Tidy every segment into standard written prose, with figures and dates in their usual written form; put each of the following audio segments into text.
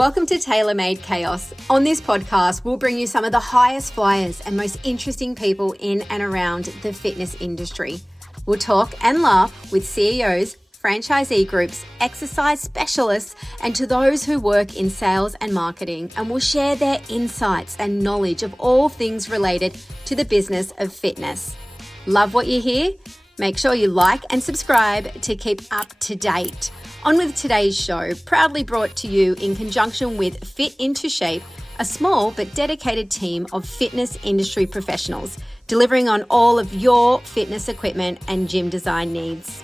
Welcome to Tailor Made Chaos. On this podcast, we'll bring you some of the highest flyers and most interesting people in and around the fitness industry. We'll talk and laugh with CEOs, franchisee groups, exercise specialists, and to those who work in sales and marketing, and will share their insights and knowledge of all things related to the business of fitness. Love what you hear? Make sure you like and subscribe to keep up to date. On with today's show, proudly brought to you in conjunction with Fit Into Shape, a small but dedicated team of fitness industry professionals, delivering on all of your fitness equipment and gym design needs.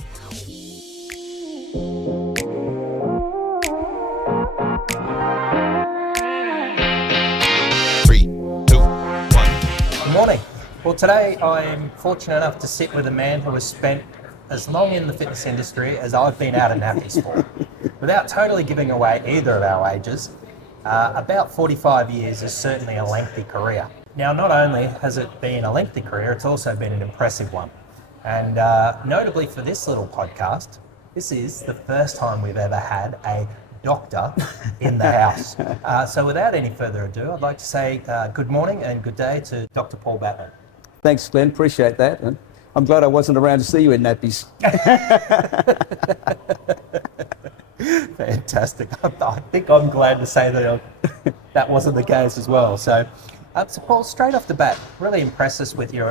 3, 2, 1. Good morning. Well, today I'm fortunate enough to sit with a man who has spent as long in the fitness industry as I've been out of nappies for. Without totally giving away either of our ages, about 45 years is certainly a lengthy career. Now, not only has it been a lengthy career, it's also been an impressive one. And notably for this little podcast, this is the first time we've ever had a doctor in the house. So without any further ado, I'd like to say good morning and good day to Dr. Paul Batman. Thanks, Glenn. Appreciate that. And I'm glad I wasn't around to see you in nappies. Fantastic. I think I'm glad to say that that wasn't the case as well. So Paul, straight off the bat, really impress us with your,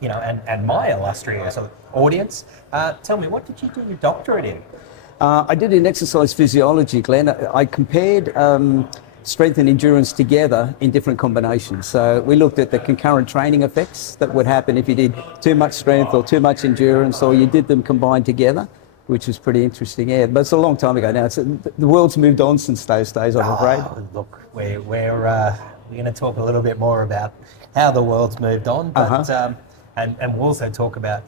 and my illustrious audience. Tell me, what did you do your doctorate in? I did in exercise physiology, Glenn. I compared strength and endurance together in different combinations. So we looked at the concurrent training effects that would happen if you did too much strength or too much endurance, or you did them combined together, which was pretty interesting. Yeah, but it's a long time ago now. The world's moved on since those days, I'm afraid. Look, we're going to talk a little bit more about how the world's moved on, but and we'll also talk about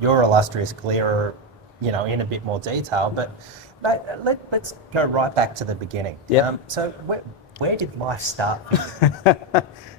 your illustrious career, in a bit more detail. But mate, let's go right back to the beginning. Yeah. So where did life start?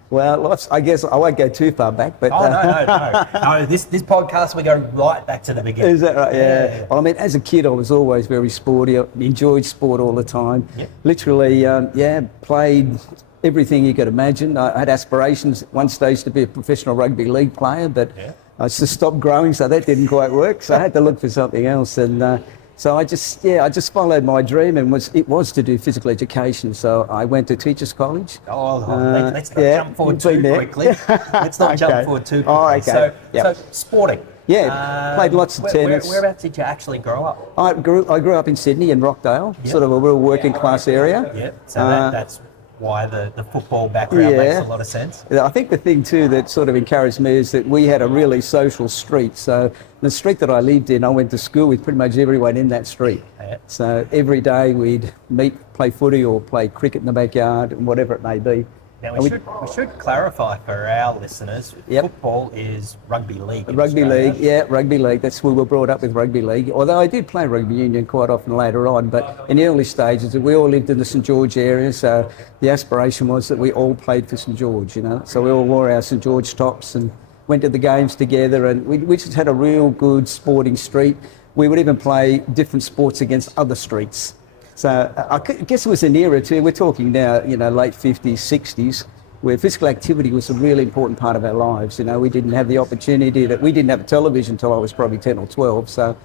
Well, I guess I won't go too far back, but... No, this podcast, we go right back to the beginning. Is that right? Yeah. Well, I mean, as a kid, I was always very sporty. I enjoyed sport all the time. Yep. Literally, played everything you could imagine. I had aspirations at one stage to be a professional rugby league player, but I just stopped growing, so that didn't quite work. So I had to look for something else. And so I just followed my dream, and it was to do physical education. So I went to Teachers College. Let's not jump forward too quickly. Let's not jump forward too quickly. Oh, okay. So sporting. Yeah, played lots of tennis. Whereabouts did you actually grow up? I grew up in Sydney, in Rockdale, sort of a real working class area. Yeah, so that's why the football background makes a lot of sense. I think the thing too that sort of encouraged me is that we had a really social street. So the street that I lived in, I went to school with pretty much everyone in that street. Yeah. So every day we'd meet, play footy or play cricket in the backyard and whatever it may be. Now we should clarify for our listeners, football is rugby league. Rugby league. That's where we were brought up with rugby league. Although I did play rugby union quite often later on, but in the early stages, we all lived in the St George area, so the aspiration was that we all played for St George, So we all wore our St George tops and went to the games together, and we just had a real good sporting street. We would even play different sports against other streets. So I guess it was an era too, we're talking now, late 50s, 60s, where physical activity was a really important part of our lives. We didn't have the opportunity, we didn't have a television until I was probably 10 or 12, so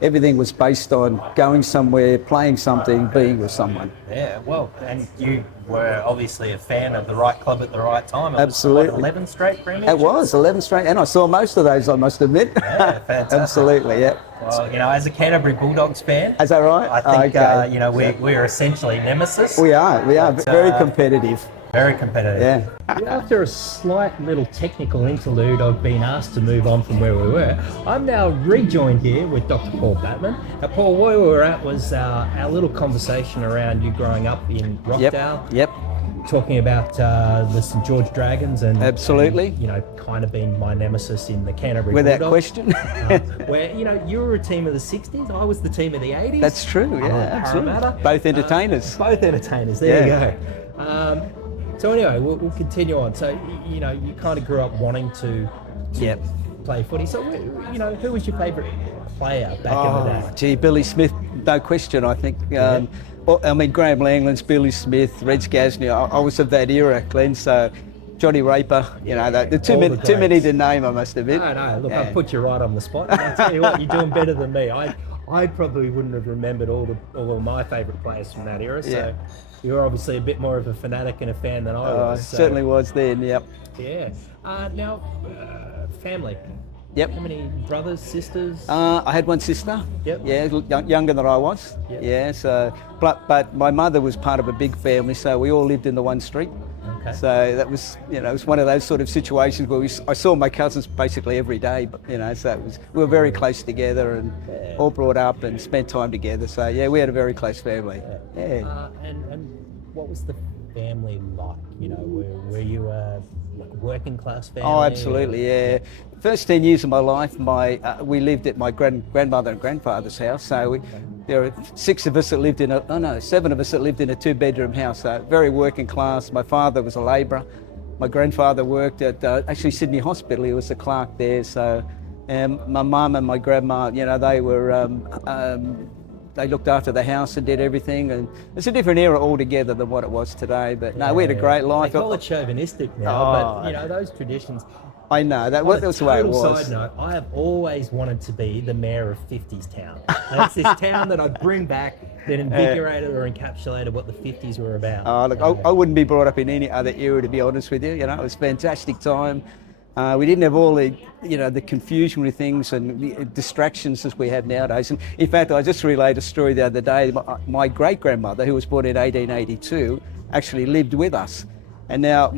everything was based on going somewhere, playing something, being with someone. Yeah, well, and you were obviously a fan of the right club at the right time. Absolutely. 11 straight premierships? It was 11 straight, and I saw most of those, I must admit. Yeah, fantastic. Absolutely, yeah. Well, as a Canterbury Bulldogs fan, is that right? I think we're essentially nemesis. We are very competitive. Very competitive. Yeah. After a slight little technical interlude, I've been asked to move on from where we were. I'm now rejoined here with Dr. Paul Batman. Now, Paul, where we were at was our little conversation around you growing up in Rockdale. Yep. Talking about the St George Dragons and absolutely, kind of being my nemesis in the Canterbury Bulldogs. Without question. Where you were a team of the 60s, I was the team of the 80s. That's true. Yeah, absolutely. Both entertainers. There you go. So anyway, we'll continue on. So you kind of grew up wanting to play footy. So who was your favourite player back in the day? Billy Smith, no question. I think Well, I mean, Graham Langlands, Billy Smith, Reg Gasnier, I was of that era, Glenn, so Johnny Raper, you know, too many to name, I must admit. No, look, I put you right on the spot. And I'll tell you what, you're doing better than me. I probably wouldn't have remembered all of my favourite players from that era, so you're obviously a bit more of a fanatic and a fan than I was. So. Certainly was then, yep. Yeah. Now, family. Yep. How many brothers, sisters? I had one sister. Yep. Yeah, younger than I was. Yep. Yeah. So, but my mother was part of a big family, so we all lived in the one street. Okay. So that was, you know, it was one of those sort of situations where I saw my cousins basically every day. But you know, so we were very close together and all brought up and spent time together. So yeah, we had a very close family. Yeah. And what was the family like? You know, were you like a working class family? Oh, absolutely, yeah. First 10 years of my life, we lived at my grandmother and grandfather's house. So there were 7 of us that lived in a 2-bedroom house. So very working class. My father was a labourer. My grandfather worked at actually Sydney Hospital. He was a clerk there. So my mum and my grandma, you know, they were. They looked after the house and did everything, and it's a different era altogether than what it was today. But no, we had a great life. They call it chauvinistic now, but you know those traditions. I know that was the way it was. Side note, I have always wanted to be the mayor of 50s town. And it's this town that I'd bring back that invigorated or encapsulated what the 50s were about. Oh, look, I wouldn't be brought up in any other era, to be honest with you. You know, it was a fantastic time. We didn't have all the, you know, the confusion with things and the distractions as we have nowadays. And in fact, I just relayed a story the other day. My great-grandmother, who was born in 1882, actually lived with us. And now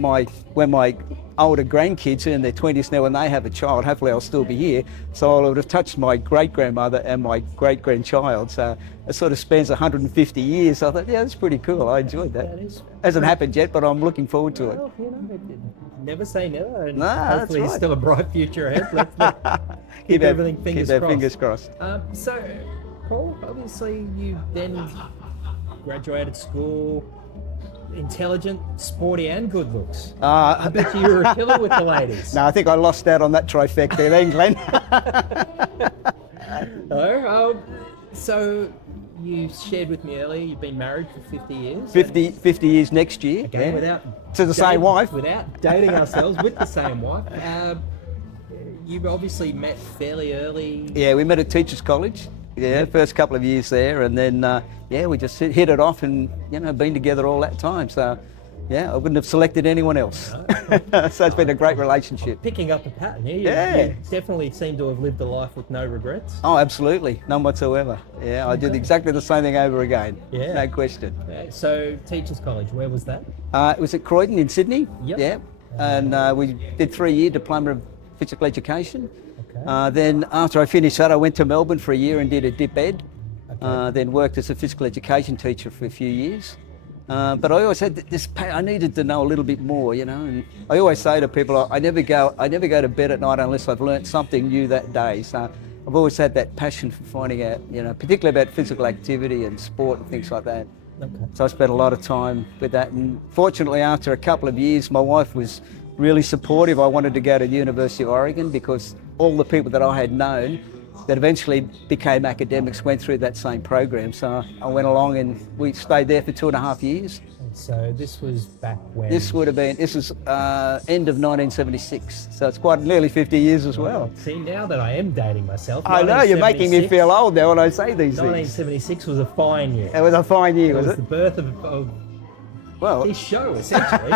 when my older grandkids are in their 20s now, when they have a child, hopefully I'll still be here. So I would have touched my great-grandmother and my great-grandchild. So it sort of spans 150 years. I thought, yeah, that's pretty cool. I enjoyed that. Hasn't happened yet, but I'm looking forward to it. Well, you know, never say never. And no, hopefully that's right. Still a bright future ahead. Let's keep everything fingers crossed. So, Paul, obviously you then graduated school. Intelligent, sporty, and good looks. I bet you were a killer with the ladies. No, I think I lost out on that trifecta then, Glenn. So you shared with me earlier you've been married for 50 years. 50 years next year. Again, without to the same wife. Without dating ourselves, with the same wife. You obviously met fairly early. Yeah, we met at Teachers College. Yeah, first couple of years there, and then we just hit it off, and you know, been together all that time. So, yeah, I wouldn't have selected anyone else. No. So it's been a great relationship. Picking up a pattern here. You definitely seem to have lived a life with no regrets. Oh, absolutely, none whatsoever. Yeah, I did exactly the same thing over again. Yeah, no question. So, Teachers College, where was that? It was at Croydon in Sydney. Yep. Yeah, and we did 3-year diploma of physical education. Okay. Then after I finished that, I went to Melbourne for a year and did a dip ed. Okay. Then worked as a physical education teacher for a few years. But I always had this. I needed to know a little bit more, you know. And I always say to people, I never go to bed at night unless I've learnt something new that day. So I've always had that passion for finding out, you know, particularly about physical activity and sport and things like that. Okay. So I spent a lot of time with that. And fortunately, after a couple of years, my wife was really supportive. I wanted to go to the University of Oregon because all the people that I had known that eventually became academics went through that same program. So I went along and we stayed there for 2.5 years. So this was back when? This was end of 1976. So it's quite nearly 50 years as well. See, now that I am dating myself. I know, you're making me feel old now when I say these 1976 was a fine year. It was a fine year, was it? It was the birth of this show, essentially.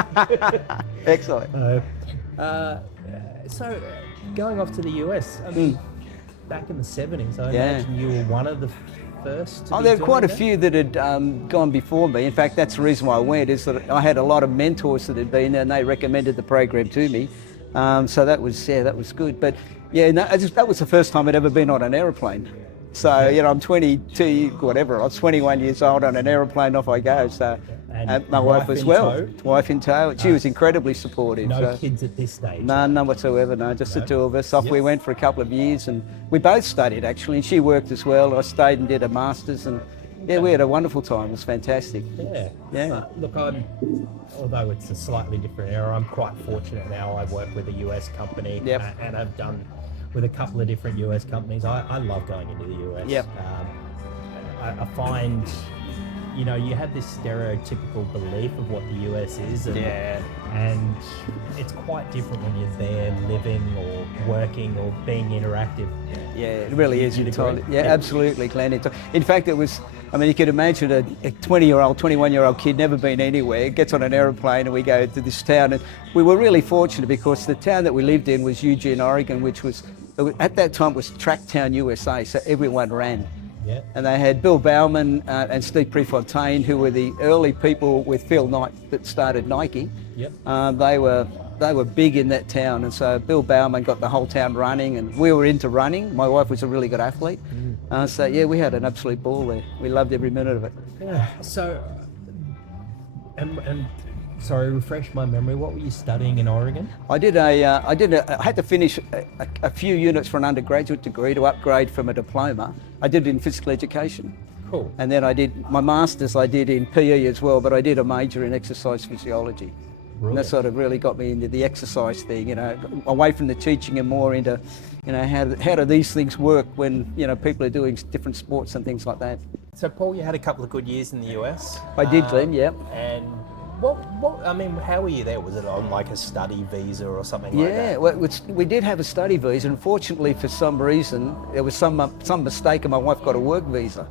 Excellent. So, going off to the US, I mean, back in the 70s, I imagine you were one of the first to there were quite a few that had gone before me. In fact, that's the reason why I went, is that I had a lot of mentors that had been there and they recommended the program to me. So that was good. But yeah, that was the first time I'd ever been on an aeroplane. So, you know, I'm 22, whatever, I was 21 years old on an aeroplane, off I go. So, and my wife as well. Wife in tow. She was incredibly supportive. No kids at this stage? None whatsoever, no. Just the two of us. Off we went for a couple of years, and we both studied actually, and she worked as well. I stayed and did a master's, and yeah, we had a wonderful time. It was fantastic. Yeah. Look, although it's a slightly different era, I'm quite fortunate now. I work with a US company, and I've done with a couple of different US companies. I love going into the US. I find you know, you have this stereotypical belief of what the US is, and it's quite different when you're there living or working or being interactive. Yeah, it really is. Entirely. Yeah, absolutely, Glenn. In fact, it was, I mean, you could imagine a 20-year-old, 21-year-old kid never been anywhere, gets on an aeroplane and we go to this town. And we were really fortunate because the town that we lived in was Eugene, Oregon, which was, at that time, was Tracktown, USA, so everyone ran. Yeah. And they had Bill Bauman and Steve Prefontaine, who were the early people with Phil Knight that started Nike. Yep. They were big in that town, and so Bill Bauman got the whole town running, and we were into running. My wife was a really good athlete. So yeah, we had an absolute ball there. We loved every minute of it. Yeah. So, and sorry, refresh my memory. What were you studying in Oregon? I had to finish a few units for an undergraduate degree to upgrade from a diploma. I did it in physical education. Cool. And then I did my master's. I did in PE as well, but I did a major in exercise physiology. Really? And that sort of really got me into the exercise thing, you know, away from the teaching and more into, you know, how do these things work when, you know, people are doing different sports and things like that. So, Paul, you had a couple of good years in the US. I did, Glenn, yeah. And I mean, how were you there? Was it on like a study visa or something like that? Yeah, well, we did have a study visa. Unfortunately, for some reason, there was some mistake and my wife got a work visa.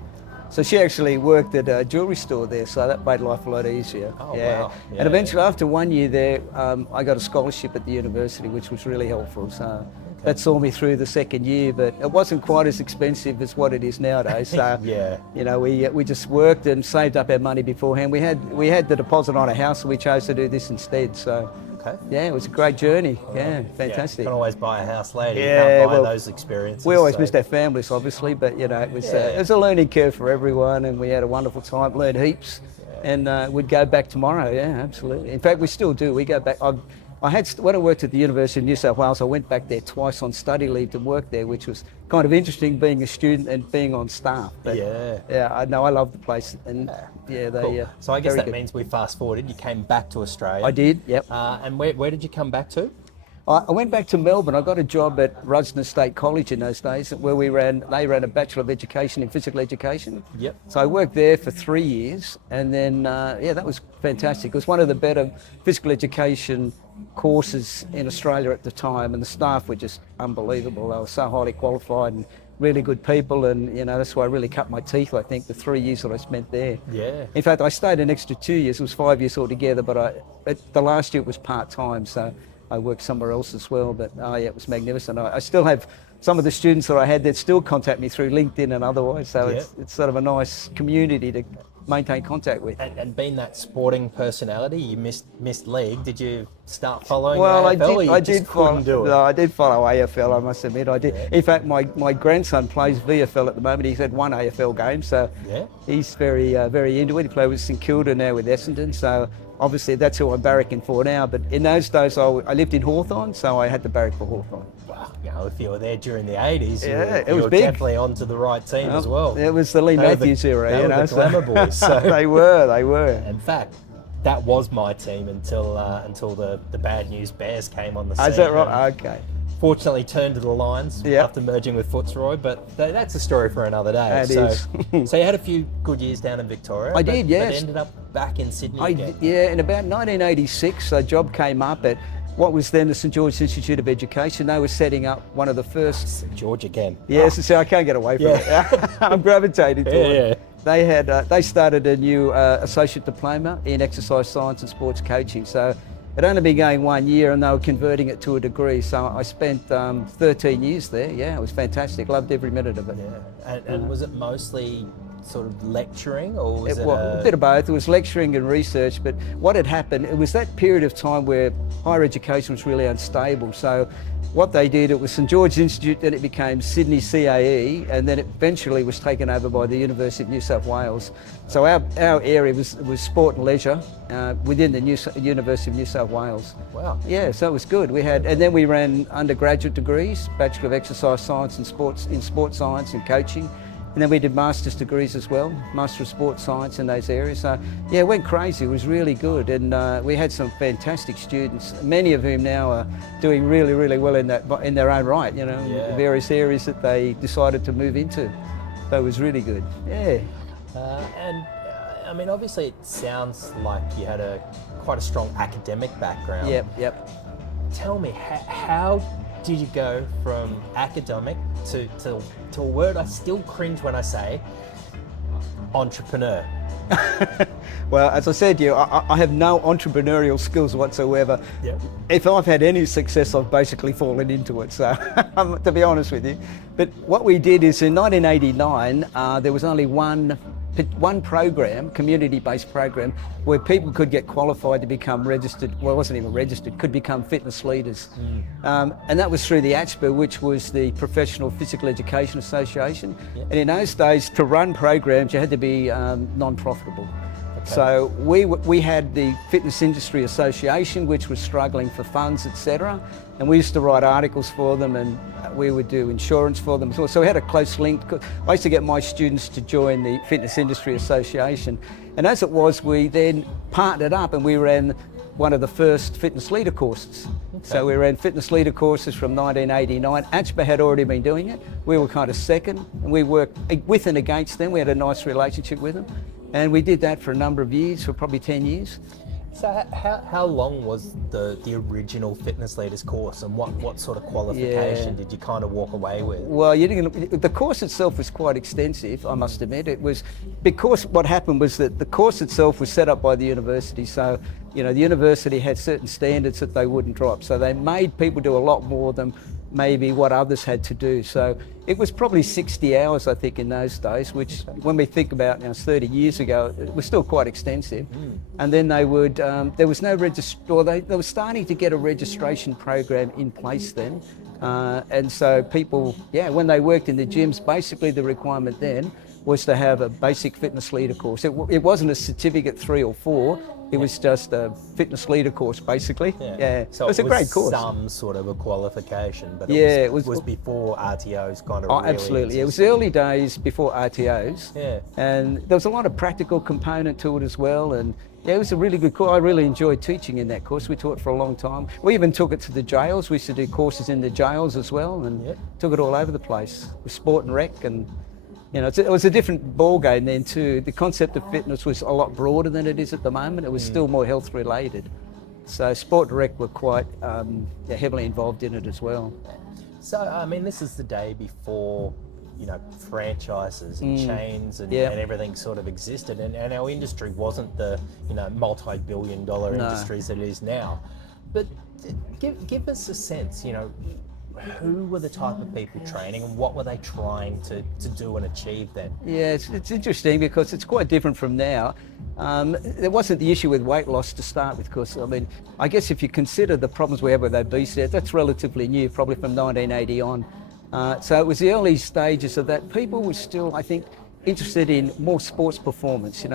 So she actually worked at a jewellery store there, so that made life a lot easier. Oh, yeah. wow. Yeah. And eventually, after 1 year there, I got a scholarship at the university, which was really helpful. So that saw me through the second year, but it wasn't quite as expensive as what it is nowadays. So, yeah. you know, we just worked and saved up our money beforehand. We had the deposit on a house, so we chose to do this instead. So. Okay. Yeah, it was a great journey. Yeah, fantastic. You can always buy a house later. Yeah, You can't buy those experiences. We always missed our families, obviously, but you know, it was a learning curve for everyone, and we had a wonderful time, learned heaps, and we'd go back tomorrow. Yeah, absolutely. In fact, we still do. We go back. When I worked at the University of New South Wales, I went back there twice on study leave to work there, which was kind of interesting, being a student and being on staff. But, yeah, I love the place, and cool. So I guess that means we fast forwarded. You came back to Australia. I did. Yep. And where did you come back to? I went back to Melbourne. I got a job at Rusden State College in those days, where they ran a Bachelor of Education in Physical Education. Yep. So I worked there for 3 years, and then that was fantastic. It was one of the better physical education courses in Australia at the time, and the staff were just unbelievable. They were so highly qualified and really good people, and you know, that's why I really cut my teeth, I think, the 3 years that I spent there. Yeah. In fact, I stayed an extra 2 years. It was 5 years altogether, but the last year it was part-time, so I worked somewhere else as well. But it was magnificent. I still have some of the students that I had that still contact me through LinkedIn and otherwise, so it's sort of a nice community to maintain contact with. And being that sporting personality, you missed league. Did you start following well, AFL? I did follow. Do it? No, I did follow AFL. I must admit, I did. Yeah. In fact, my grandson plays VFL at the moment. He's had one AFL game, so he's very very into it. He plays with St Kilda now with Essendon, so obviously that's who I'm barracking for now. But in those days, I lived in Hawthorn, so I had to barrack for Hawthorn. Well, you know, if you were there during the 80s, it you was were big. Definitely onto the right team as well. It was the Lee Matthews era, they were the glamour boys. So. They were. In fact, that was my team until the bad news Bears came on the scene. Is that right? Okay. Fortunately, turned to the Lions after merging with Fitzroy, but that's a story for another day. That is. So you had a few good years down in Victoria. I did, yes. But ended up back in Sydney again. Yeah, in about 1986, a job came up at what was then the St George Institute of Education. They were setting up one of the first... St George again. Yes, so I can't get away from it. I'm gravitating to it. They started a new associate diploma in exercise science and sports coaching. So it'd only been going 1 year and they were converting it to a degree. So I spent 13 years there. Yeah, it was fantastic. Loved every minute of it. Yeah. And was it mostly sort of lecturing, or was it a bit of both? It was lecturing and research, but what had happened, it was that period of time where higher education was really unstable. So what they did, it was St George Institute, then it became Sydney CAE, and then it eventually was taken over by the University of New South Wales. So our area was sport and leisure within the University of New South Wales. Wow. Yeah, so it was good. And then we ran undergraduate degrees, Bachelor of Exercise Science and Sports Science and Coaching. And then we did master's degrees as well, Master of Sports Science in those areas. So yeah, it went crazy. It was really good. And we had some fantastic students, many of whom now are doing really, really well in their own right, you know, various areas that they decided to move into. So it was really good. Yeah. And I mean, obviously, it sounds like you had quite a strong academic background. Yep. Tell me, how did you go from academic to a word I still cringe when I say, entrepreneur? Well, as I said to you, I have no entrepreneurial skills whatsoever. Yep. If I've had any success, I've basically fallen into it, so to be honest with you. But what we did is in 1989, there was only one program, community-based program, where people could get qualified to become registered, well, it wasn't even registered, could become fitness leaders. And that was through the ACHPA, which was the Professional Physical Education Association. Yep. And in those days, to run programs, you had to be non-profitable. So we had the Fitness Industry Association, which was struggling for funds, etc. And we used to write articles for them, and we would do insurance for them as well. So we had a close link. I used to get my students to join the Fitness Industry Association. And as it was, we then partnered up and we ran one of the first fitness leader courses. So we ran fitness leader courses from 1989. ACHPA had already been doing it. We were kind of second, and we worked with and against them. We had a nice relationship with them. And we did that for a number of years, for probably 10 years. So how long was the original fitness leaders course, and what sort of qualification did you kind of walk away with? Well, the course itself was quite extensive, I must admit. It was because what happened was that the course itself was set up by the university. So, the university had certain standards that they wouldn't drop. So they made people do a lot more than maybe what others had to do. So it was probably 60 hours, I think, in those days, which when we think about 30 years ago, it was still quite extensive. And then they would, there was no they were starting to get a registration program in place then. And so people, when they worked in the gyms, basically the requirement then was to have a basic fitness leader course. It wasn't a certificate 3 or 4. It was just a fitness leader course, basically. So it was a great course. Some sort of a qualification, but it was before RTOs kind of Oh, really absolutely. existed. It was early days before RTOs. Yeah. And there was a lot of practical component to it as well. And it was a really good course. I really enjoyed teaching in that course. We taught for a long time. We even took it to the jails. We used to do courses in the jails as well, and took it all over the place with sport and rec. And it was a different ball game then too. The concept of fitness was a lot broader than it is at the moment. It was still more health related. So Sport Direct were quite heavily involved in it as well. So, I mean, this is the day before, franchises and chains and everything sort of existed. And our industry wasn't the, multi-billion-dollar industries that it is now. But give us a sense, who were the type of people training, and what were they trying to do and achieve then? Yeah, it's interesting because it's quite different from now. There wasn't the issue with weight loss to start with, because I guess if you consider the problems we have with obesity, that's relatively new, probably from 1980 on. So it was the early stages of that. People were still, I think, interested in more sports performance.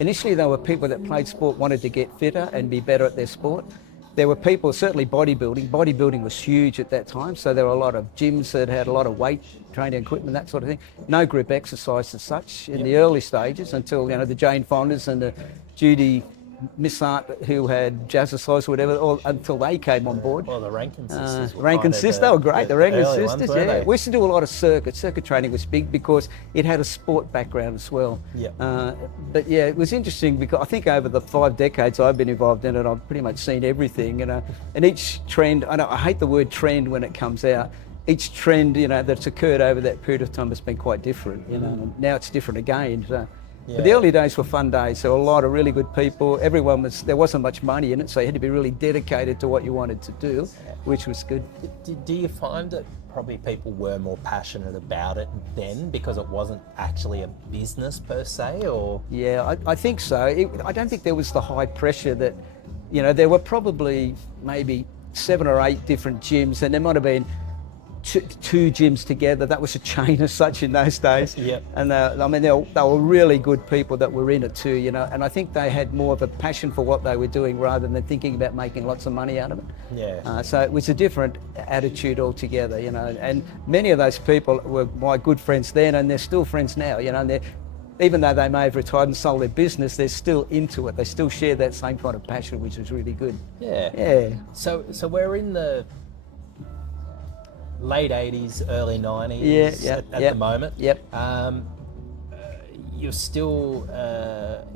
Initially there were people that played sport, wanted to get fitter and be better at their sport. There were people, certainly bodybuilding. Bodybuilding was huge at that time, so there were a lot of gyms that had a lot of weight training equipment, that sort of thing. No group exercise as such in the early stages until the Jane Fonders and the Judy Missart, who had Jazzercise or whatever, until they came on board. Well, the Rankin sisters. Rankin sisters, they were great. The Rankin sisters, ones, we used to do a lot of circuit. Circuit training was big because it had a sport background as well. But it was interesting because I think over the 5 decades I've been involved in it, I've pretty much seen everything. And each trend, I hate the word trend when it comes out. Each trend, that's occurred over that period of time has been quite different. And now it's different again. So. But the early days were fun days. There were a lot of really good people. There wasn't much money in it, so you had to be really dedicated to what you wanted to do, which was good. Do you find that probably people were more passionate about it then because it wasn't actually a business per se, or? Yeah, I think so. I don't think there was the high pressure that, there were probably maybe 7 or 8 different gyms, and there might have been two gyms together. That was a chain as such in those days. And they were really good people that were in it too, and I think they had more of a passion for what they were doing rather than thinking about making lots of money out of it. So it was a different attitude altogether, and many of those people were my good friends then, and they're still friends now, and even though they may have retired and sold their business, they're still into it. They still share that same kind of passion, which is really good. So we're in the late 80s, early 90s at the moment. You're still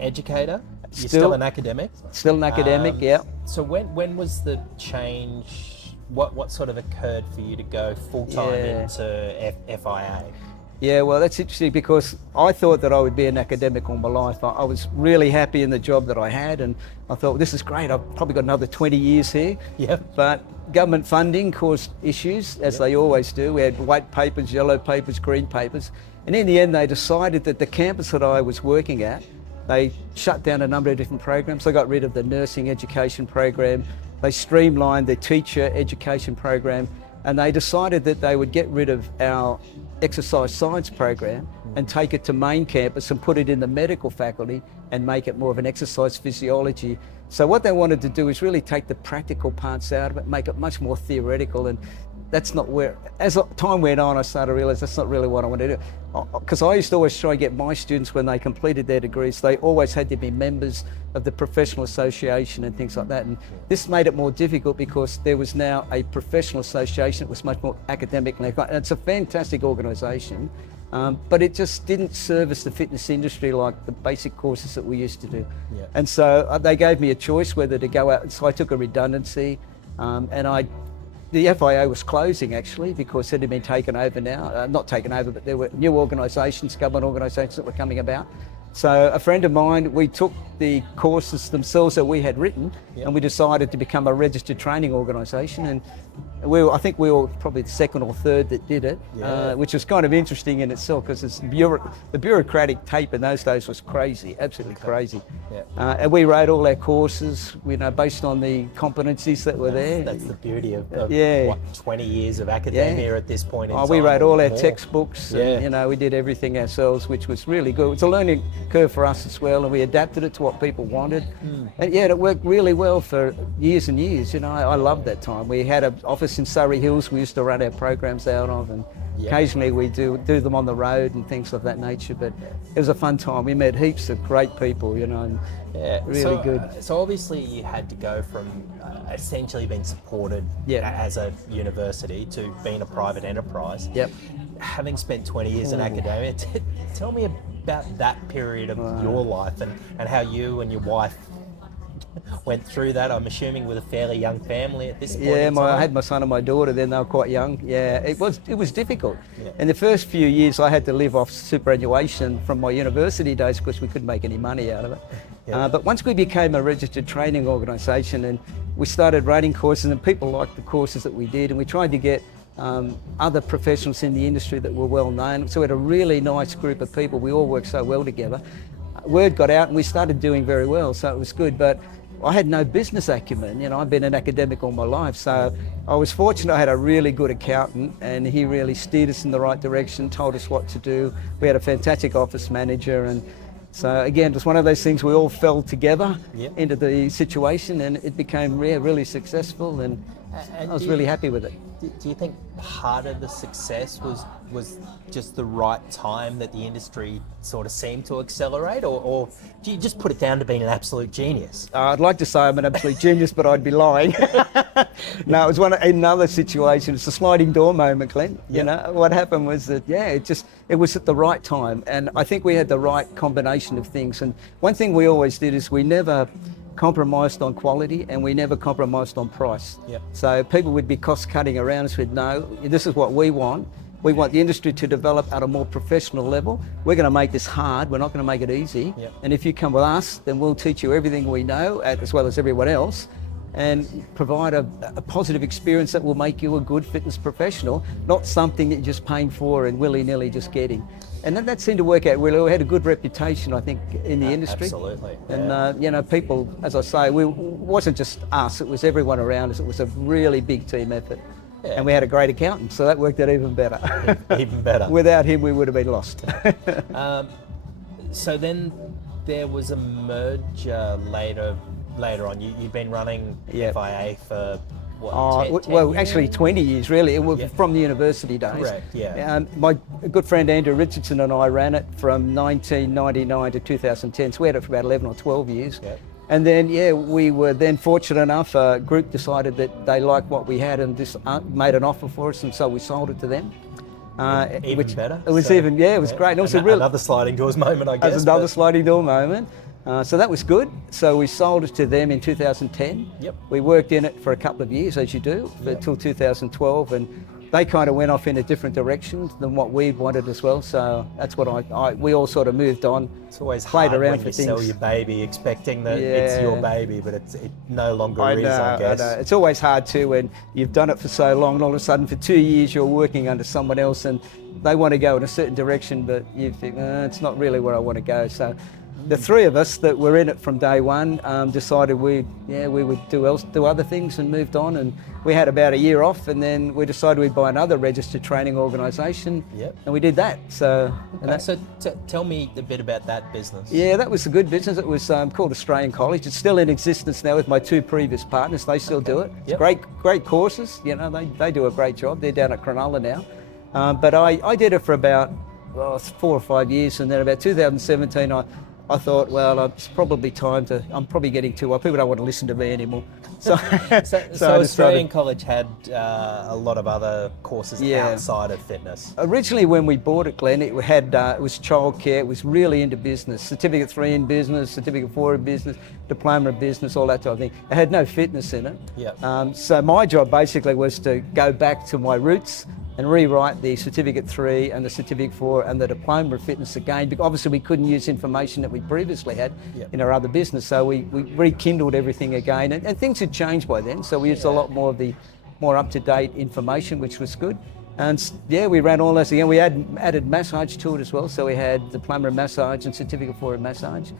educator. You're still an academic. Still an academic, yeah. So when was the change? What sort of occurred for you to go full time into FIA? Yeah, well, that's interesting because I thought that I would be an academic all my life. I was really happy in the job that I had, and I thought, well, this is great. I've probably got another 20 years here. Yep. But government funding caused issues, as they always do. We had white papers, yellow papers, green papers. And in the end, they decided that the campus that I was working at, they shut down a number of different programs. They got rid of the nursing education program. They streamlined the teacher education program. And they decided that they would get rid of our exercise science program and take it to main campus and put it in the medical faculty and make it more of an exercise physiology. So what they wanted to do is really take the practical parts out of it, make it much more theoretical, and that's not where, as time went on, I started to realise that's not really what I want to do. Because I used to always try and get my students, when they completed their degrees, they always had to be members of the professional association and things like that. And this made it more difficult because there was now a professional association that was much more academic. And it's a fantastic organisation, but it just didn't service the fitness industry like the basic courses that we used to do. Yeah. And so they gave me a choice whether to go out. So I took a redundancy, the FIA was closing actually because it had been taken over now. Not taken over, but there were new organisations, government organisations that were coming about. So a friend of mine, we took the courses themselves that we had written, and we decided to become a registered training organisation. And I think we were probably the second or third that did it, which was kind of interesting in itself because the bureaucratic tape in those days was crazy, absolutely crazy. Yeah. And we wrote all our courses, based on the competencies that were there. That's the beauty of 20 years of academia at this point in time. We wrote all our textbooks, and we did everything ourselves, which was really good. It's a learning curve for us as well, and we adapted it to what people wanted. And it worked really well for years and years. I loved that time. We had an office in Surrey Hills we used to run our programs out of, and occasionally we do them on the road and things of that nature, but it was a fun time. We met heaps of great people, and really good. So obviously you had to go from essentially being supported as a university to being a private enterprise. Yep. Having spent 20 years in academia, tell me about that period of your life and how you and your wife went through that. I'm assuming with a fairly young family at this point. I had my son and my daughter then. They were quite young. It was difficult. In the first few years I had to live off superannuation from my university days because we couldn't make any money out of it. But once we became a registered training organisation and we started running courses, and people liked the courses that we did, and we tried to get other professionals in the industry that were well known. So we had a really nice group of people. We all worked so well together. Word got out and we started doing very well, so it was good. But I had no business acumen. I've been an academic all my life, so I was fortunate I had a really good accountant, and he really steered us in the right direction, told us what to do. We had a fantastic office manager, and so again, it was one of those things we all fell together into the situation, and it became really successful, and I was really happy with it. Do you think part of the success was just the right time that the industry sort of seemed to accelerate, or do you just put it down to being an absolute genius? I'd like to say I'm an absolute genius, but I'd be lying. No, it was another situation. It's a sliding door moment, Clint. What happened was that it was at the right time, and I think we had the right combination of things. And one thing we always did is we never compromised on quality, and we never compromised on price. So people would be cost cutting around us with, no, this is what we want. We want the industry to develop at a more professional level. We're going to make this hard. We're not going to make it easy. And if you come with us, then we'll teach you everything we know, as well as everyone else, and provide a positive experience that will make you a good fitness professional, not something that you're just paying for and willy-nilly just getting. And that seemed to work out really well. We had a good reputation, I think, in the industry. Absolutely. And, people, as I say, it wasn't just us, it was everyone around us. It was a really big team effort. And we had a great accountant, so that worked out even better. Even better. Without him, we would have been lost. So then there was a merger later on. You've been running FIA for what, 10 years? Actually 20 years really. It was from the university days. Correct, my good friend Andrew Richardson and I ran it from 1999 to 2010, so we had it for about 11 or 12 years. And then, we were then fortunate enough, a group decided that they liked what we had and just made an offer for us, and so we sold it to them. Even better. It was it was great. And it was another sliding doors moment, I guess. It was another sliding door moment. So that was good. So we sold it to them in 2010. Yep. We worked in it for a couple of years, as you do, until 2012, and they kind of went off in a different direction than what we wanted as well. So that's what we all sort of moved on. It's always played hard around when for you things. sell your baby expecting that it's your baby, but it no longer is, I guess. I know. It's always hard too when you've done it for so long and all of a sudden for 2 years you're working under someone else and they want to go in a certain direction, but you think, it's not really where I want to go. So the three of us that were in it from day one decided we would do other things and moved on, and we had about a year off, and then we decided we'd buy another registered training organisation, and we did that. So, Tell me a bit about that business. Yeah, that was a good business. It was called Australian College. It's still in existence now with my two previous partners. They still do it. It's great courses. You know, they do a great job. They're down at Cronulla now. But I did it for about 4 or 5 years, and then about 2017 I thought, well, it's probably time I'm probably getting too old. People don't want to listen to me anymore. So Australian College had a lot of other courses outside of fitness. Originally, when we bought it, Glenn, it was childcare. It was really into business. Certificate 3 in business, Certificate 4 in business, Diploma in business, all that type of thing. It had no fitness in it. So my job basically was to go back to my roots and rewrite the Certificate 3 and the Certificate 4 and the Diploma of Fitness again, because obviously we couldn't use information that we previously had in our other business, so we rekindled everything again, and things had changed by then, so we used a lot more of the more up-to-date information, which was good. And we ran all those again. We added massage to it as well, so we had Diploma in Massage and Certificate 4 in Massage.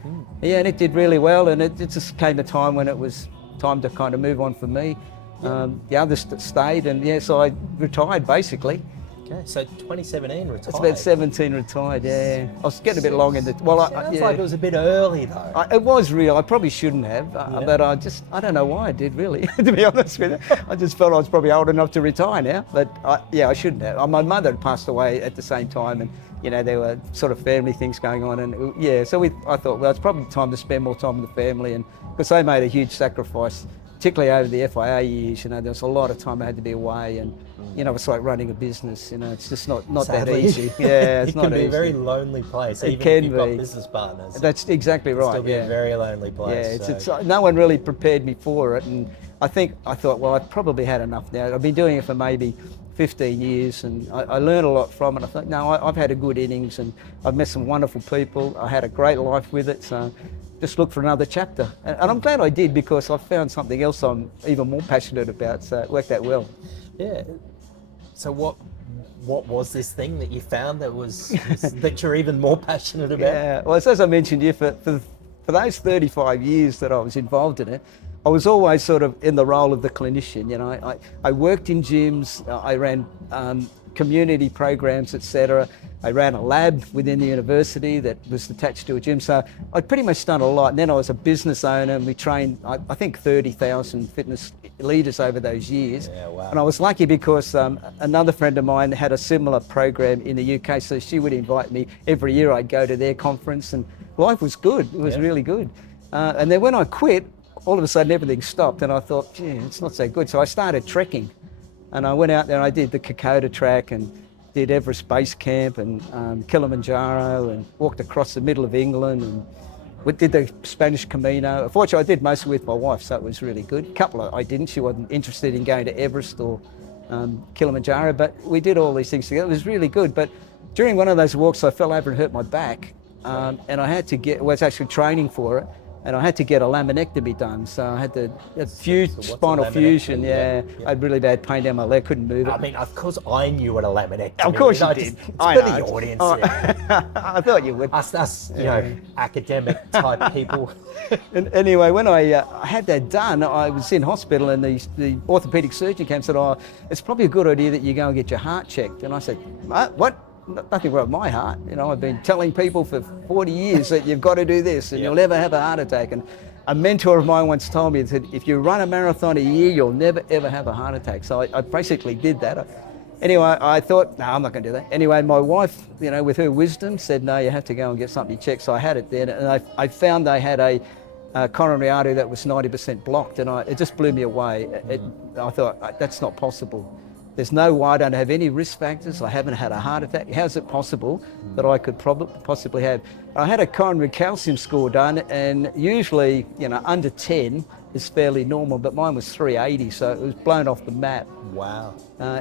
And it did really well, and it just came a time when it was time to kind of move on for me. The others stayed, and so I retired basically. Okay, so 2017 retired. It's about 17 retired, I was getting a bit long in the... Well, sounds like it was a bit early though. It was real. I probably shouldn't have, but I don't know why I did really, to be honest with you. I just felt I was probably old enough to retire now, but I shouldn't have. My mother had passed away at the same time, and there were sort of family things going on, and so I thought, well, it's probably time to spend more time with the family, and because they made a huge sacrifice, particularly over the FIA years. There was a lot of time I had to be away, and it's like running a business. It's just not that easy. Yeah, it's not easy. It can be a very lonely place, even if you've got business partners. That's exactly right. It's still be a very lonely place. Yeah, it's no one really prepared me for it, and I thought, well, I've probably had enough now. I've been doing it for maybe 15 years, and I learned a lot from it. I thought, no, I've had a good innings, and I've met some wonderful people. I had a great life with it, so just look for another chapter. And I'm glad I did, because I found something else I'm even more passionate about, so it worked out well. Yeah. So what was this thing that you found that was that you're even more passionate about? Yeah, well, as I mentioned here, for those 35 years that I was involved in it, I was always sort of in the role of the clinician. I worked in gyms, I ran community programs, etc. I ran a lab within the university that was attached to a gym, so I'd pretty much done a lot. And then I was a business owner, and we trained, I think, 30,000 fitness leaders over those years. Yeah, wow. And I was lucky because another friend of mine had a similar program in the UK, so she would invite me every year. I'd go to their conference, and life was good. It was really good. And then when I quit, all of a sudden everything stopped, and I thought, gee, it's not so good. So I started trekking, and I went out there and I did the Kokoda track and did Everest Base Camp and Kilimanjaro, and walked across the middle of England, and we did the Spanish Camino. Unfortunately, I did most with my wife, so it was really good. A couple I didn't. She wasn't interested in going to Everest or Kilimanjaro, but we did all these things together. It was really good. But during one of those walks, I fell over and hurt my back, and I had to was actually training for it, and I had to get a laminectomy done. So I had to spinal fusion. Yeah, I had really bad pain down my leg, couldn't move it. I mean, of course, I knew what a laminectomy. Of course you did. It's for the audience. I thought you would. Us, academic type people. And anyway, when I had that done, I was in hospital, and the orthopaedic surgeon came and said, "Oh, it's probably a good idea that you go and get your heart checked." And I said, "What? Nothing wrong with my heart. I've been telling people for 40 years that you've got to do this, and you'll never have a heart attack." And a mentor of mine once told me that if you run a marathon a year, you'll never ever have a heart attack. So I basically did that. Anyway, I thought, no, I'm not going to do that. Anyway, my wife, with her wisdom, said, no, you have to go and get something checked. So I had it then, and I found they had a coronary artery that was 90% blocked, and it just blew me away. I thought, that's not possible. There's no way I don't have any risk factors. I haven't had a heart attack. How's it possible that I could possibly have? I had a coronary calcium score done, and usually, under 10 is fairly normal, but mine was 380, so it was blown off the map. Wow.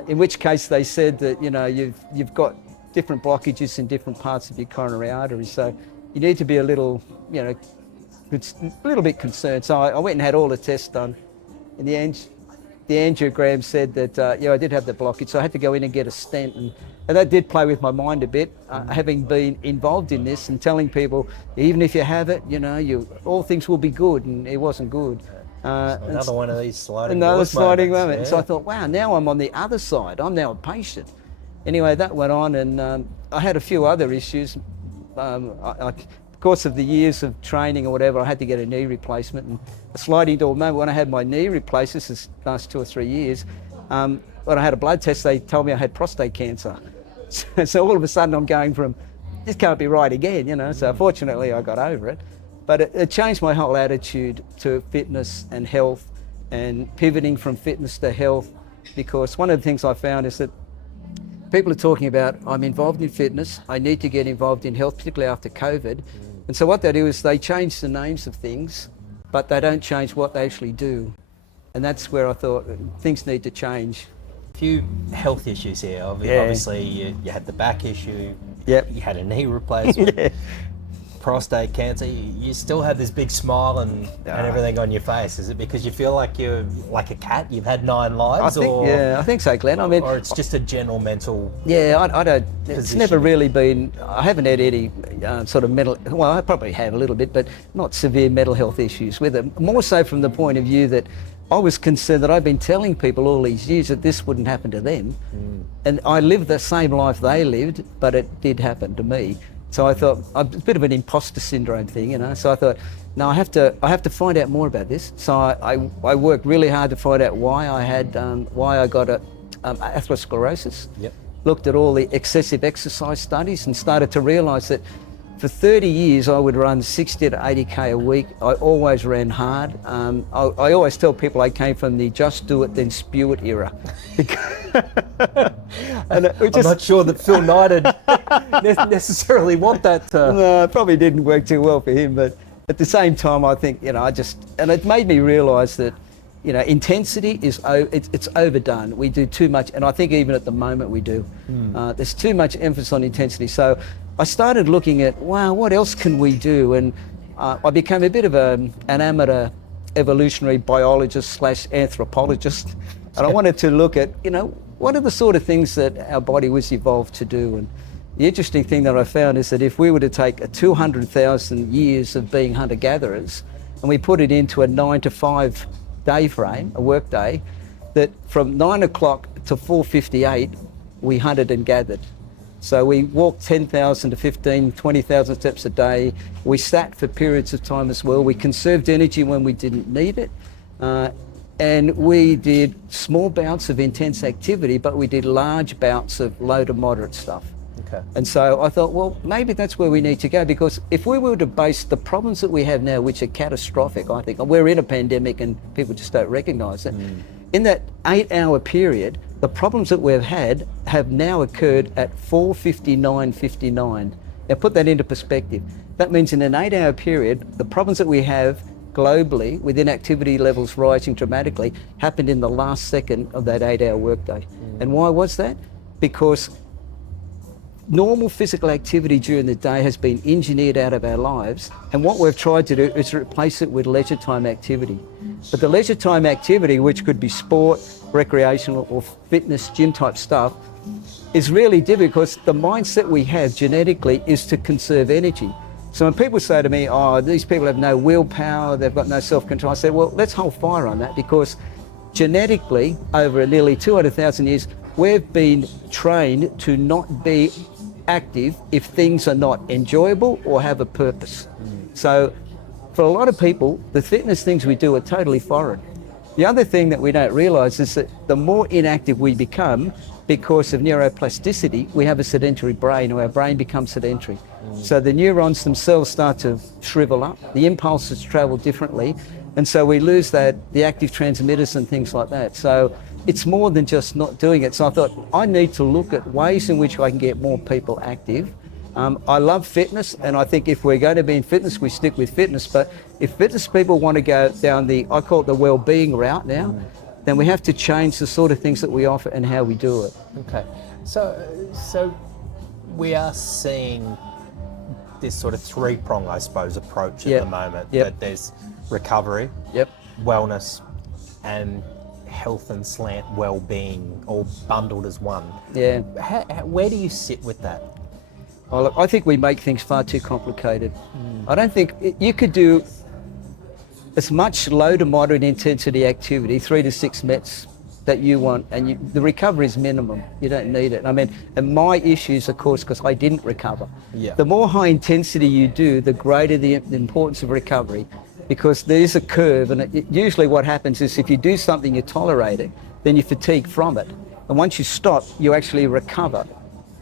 In which case they said that, you've got different blockages in different parts of your coronary artery, so you need to be a little bit concerned. So I went and had all the tests done. In the end, the angiogram said that, I did have the blockage, so I had to go in and get a stent. And that did play with my mind a bit, having been involved in this and telling people, even if you have it, all things will be good, and it wasn't good. Another one of these sliding moments. Yeah. So I thought, wow, now I'm on the other side. I'm now a patient. Anyway, that went on, and I had a few other issues. Course of the years of training or whatever, I had to get a knee replacement, and a sliding door moment when I had my knee replaced, this is the last 2 or 3 years, when I had a blood test, they told me I had prostate cancer. So all of a sudden I'm going from, this can't be right again, so fortunately I got over it. But it changed my whole attitude to fitness and health, and pivoting from fitness to health, because one of the things I found is that people are talking about, I'm involved in fitness, I need to get involved in health, particularly after COVID. And so what they do is they change the names of things, but they don't change what they actually do. And that's where I thought things need to change. A few health issues here. Obviously, you had the back issue, Yep. You had a knee replacement, prostate cancer. You still have this big smile and everything on your face. Is it because you feel like you're like a cat? You've had 9 lives? I think so, Glenn. Or it's just a general mental I don't, position. It's never really been, I haven't had any sort of mental, well, I probably have a little bit, but not severe mental health issues with it. More so from the point of view that I was concerned that I've been telling people all these years that this wouldn't happen to them. And I lived the same life they lived, but it did happen to me. So I thought, a bit of an imposter syndrome thing, So I thought, no, I have to find out more about this. So I worked really hard to find out why I got atherosclerosis. Yep. Looked at all the excessive exercise studies and started to realise that for 30 years I would run 60 to 80k a week. I always ran hard. I always tell people I came from the just do it then spew it era. And I'm not sure that Phil Knight would necessarily want that. No, it probably didn't work too well for him, but at the same time I think, and it made me realise that, intensity is it's overdone. We do too much, and I think even at the moment we do. There's too much emphasis on intensity. So I started looking at, wow, what else can we do? And I became a bit of an amateur evolutionary biologist / anthropologist, and I wanted to look at, what are the sort of things that our body was evolved to do? And the interesting thing that I found is that if we were to take 200,000 years of being hunter-gatherers and we put it into a 9 to 5 day frame, a work day, that from 9 o'clock to 4:58 we hunted and gathered. So we walked 10,000 to 15, 20,000 steps a day. We sat for periods of time as well. We conserved energy when we didn't need it. And we did small bouts of intense activity, but we did large bouts of low to moderate stuff. Okay. And so I thought, well, maybe that's where we need to go, because if we were to base the problems that we have now, which are catastrophic, I think, we're in a pandemic and people just don't recognise it. In that 8-hour period, the problems that we've had have now occurred at 4:59:59. Now put that into perspective. That means in an 8-hour period, the problems that we have globally, with inactivity levels rising dramatically, happened in the last second of that 8-hour workday. And why was that? Because normal physical activity during the day has been engineered out of our lives, and what we've tried to do is replace it with leisure time activity. But the leisure time activity, which could be sport, recreational or fitness, gym type stuff, is really difficult because the mindset we have genetically is to conserve energy. So when people say to me, oh, these people have no willpower, they've got no self-control, I say, well, let's hold fire on that, because genetically, over nearly 200,000 years, we've been trained to not be active if things are not enjoyable or have a purpose. So for a lot of people, the fitness things we do are totally foreign. The other thing that we don't realise is that the more inactive we become, because of neuroplasticity, we have a sedentary brain, or our brain becomes sedentary. So the neurons themselves start to shrivel up, the impulses travel differently, and so we lose the active transmitters and things like that. So it's more than just not doing it. So I thought, I need to look at ways in which I can get more people active. I love fitness, and I think if we're going to be in fitness, we stick with fitness. But if fitness people want to go down I call it the well-being route now, then we have to change the sort of things that we offer and how we do it. Okay, so we are seeing this sort of three-prong, I suppose, approach at the moment. That there's recovery, wellness, and health and slant well-being all bundled as one. Yeah. Where do you sit with that? Well, look, I think we make things far too complicated. I don't think you could do as much low to moderate intensity activity, 3 to 6 METs, that you want, and the recovery is minimum. You don't need it. I mean, and my issues, of course, because I didn't recover. Yeah. The more high intensity you do, the greater the importance of recovery, because there is a curve, and usually what happens is if you do something you tolerate it, then you fatigue from it. And once you stop, you actually recover.